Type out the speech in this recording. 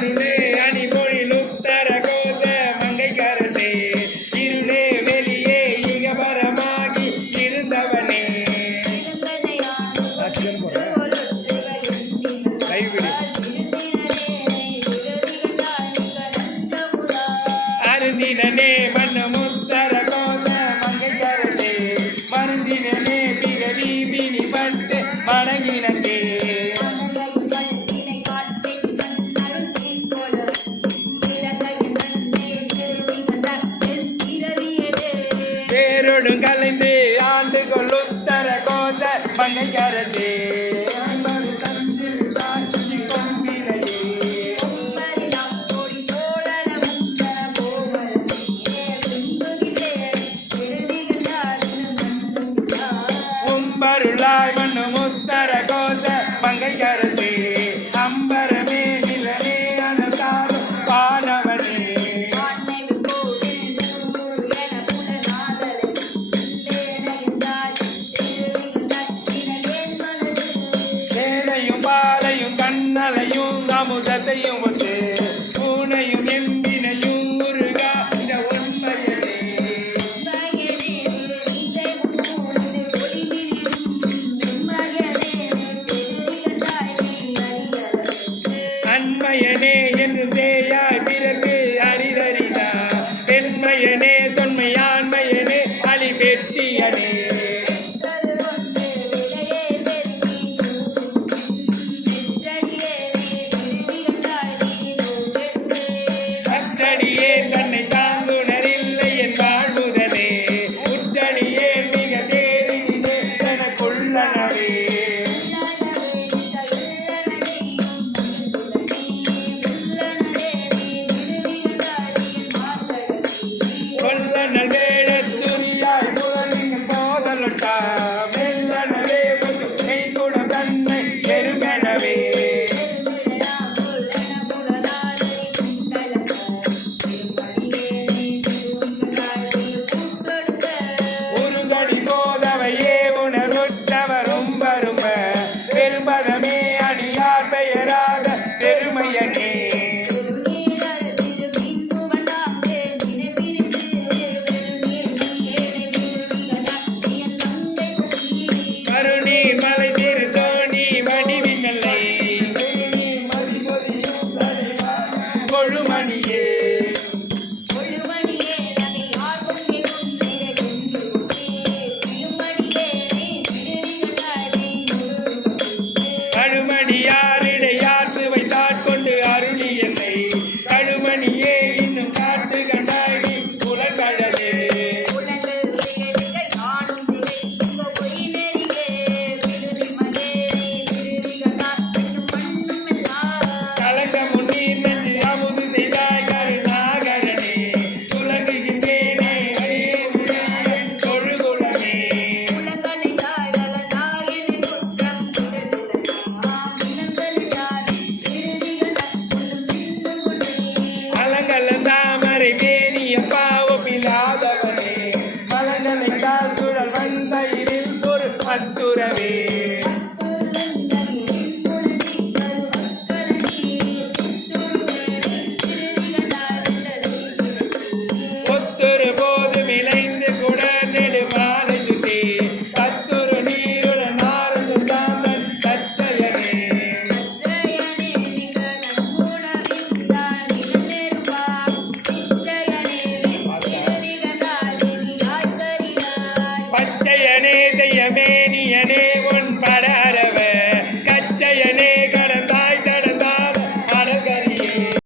அருளே அணிமொழி லுத்தர கோத மங்கைக்கரசே இருளே வெளியே இகபரமாகி இருந்தவனே அருந்தினே மன்ன முத்தர கோத மங்கைக்கரசே மருந்தினே பிறவி பிணி பட்டு மணங்கினே கலைந்து ஆண்டு கொள்ளுத்தர கோத மங்கைக்கரசே உம்பருளாய் மண்ணு முத்தர கோத மங்கைக்கரசே அம்பரமே நிலனே அனதாரும் பானவனே கண்ணலையும் அமுதத்தையும் ஒத்து பூனையும் எம்பினையும் முருகா இந்த உண்மையனே அன்மையனே என்று தேயாய் பிறகு அரிதறிதா பெண்மையனே தொன்மையாண்மையனே அலி பெற்றியனே தன்னை தாங்குணரில்லை என் வாழ்வுதனே உற்றடியே மிக தேறினே எனக்குள்ளனவே கொல்லனல் வேடத் துணியாய் குழலின் போதலொட்டா வெல்லனவே மெய்குட தன்னை பெருமெனவே பெரும்பதமே அடியார் பெயராக பெருமையனே கருணி மலை திரு தோணி வடிவினல்லை கொழுமணியே கழுமணியாரிடையார் சுவை தாட்கொண்டு அருளி என்னை கழுமணியே இன்னும் காற்று கண்டாடி புலக்கடலே கலங்க முன்னீர் நெஞ்சு அமுது செய்தாய் கருணாகரனே துலங்குகின்றேனே தொழுகுலமே தாமரை வேணிய பாவமில்லாதவனே மலங்களை கால் சுழல் வந்தையில் ஒரு அத்துறவே ஒத்துரு போது விளைந்து கூட நெடு மாலை சுட்டே கத்துரு நீருடன் நாரது சாந்தன் சச்சயனே பச்சையனே தெய்யமேனியனே